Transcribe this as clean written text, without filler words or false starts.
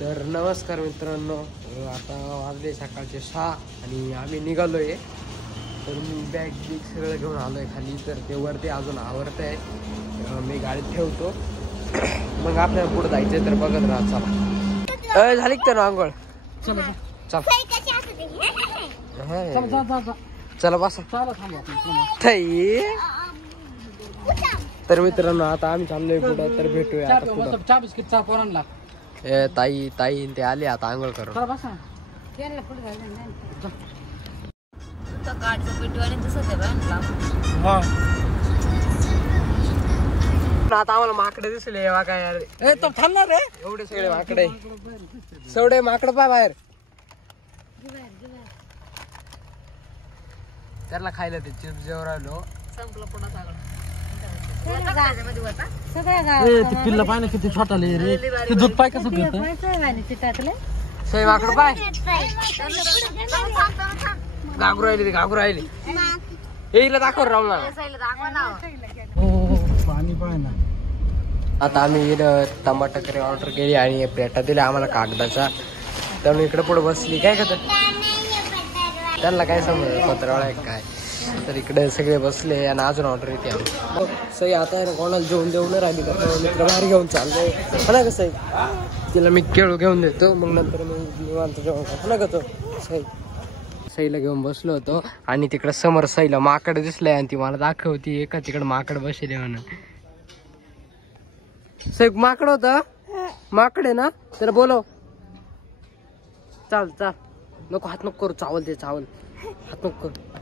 तर नमस्कार मित्रांनो, आता वाजले सकाळचे 6 आणि आम्ही निघालोय. तर मी बॅग बिग सगळं घेऊन आलोय खाली. तर ते वरती अजून आवरत आहे, मी गाडीत ठेवतो. मग आपल्याला पुढे जायचंय, तर बघत राहा. चला झाली तर आंघोळ. चल चला बसा. तर मित्रांनो आता आम्ही चाललोय पुढं. तर भेटूया ताई ते आले आता आंघोळ करून. आता आम्हाला माकडे दिसले काय यार. थांबणार रे, एवढे सगळे माकडे. सवडे माकड पाय बाहेर. त्याला खायला ते चिप्स जेव राहिलो. पिल्ला पाय ना किती छोटा रे. ते दूध पाय कसं पितं. सई माकड पाय घागरू राहिले. येईला दाखव राहू ना. पाणी पाय ना. आता आम्ही टमाटर करी ऑर्डर केली आणि प्लेटा दिल्या आम्हाला कागदाचा. त्यामुळे इकडे पुढे बसली. काय करत त्यांना काय समज पत्रावळा काय. तर इकडे सगळे बसले आणि अजून ऑर्डर येते. सई आता कोणाला जेवण देऊन राहिली तर मित्र बाहेर घेऊन चाललोय ना. कसं आहे तिला मी केळू घेऊन देतो, मग नंतर मी निवांत जेवण ना करतो. सईला घेऊन बसलो होतो आणि तिकडे समोर सईला माकड दिसलंय आणि ती मला दाखवती एका तिकडे माकड बसले म्हणून. सई माकड होत. माकड आहे ना, तर बोलव. चाल नको हात नको करू. चावल हात नको करू.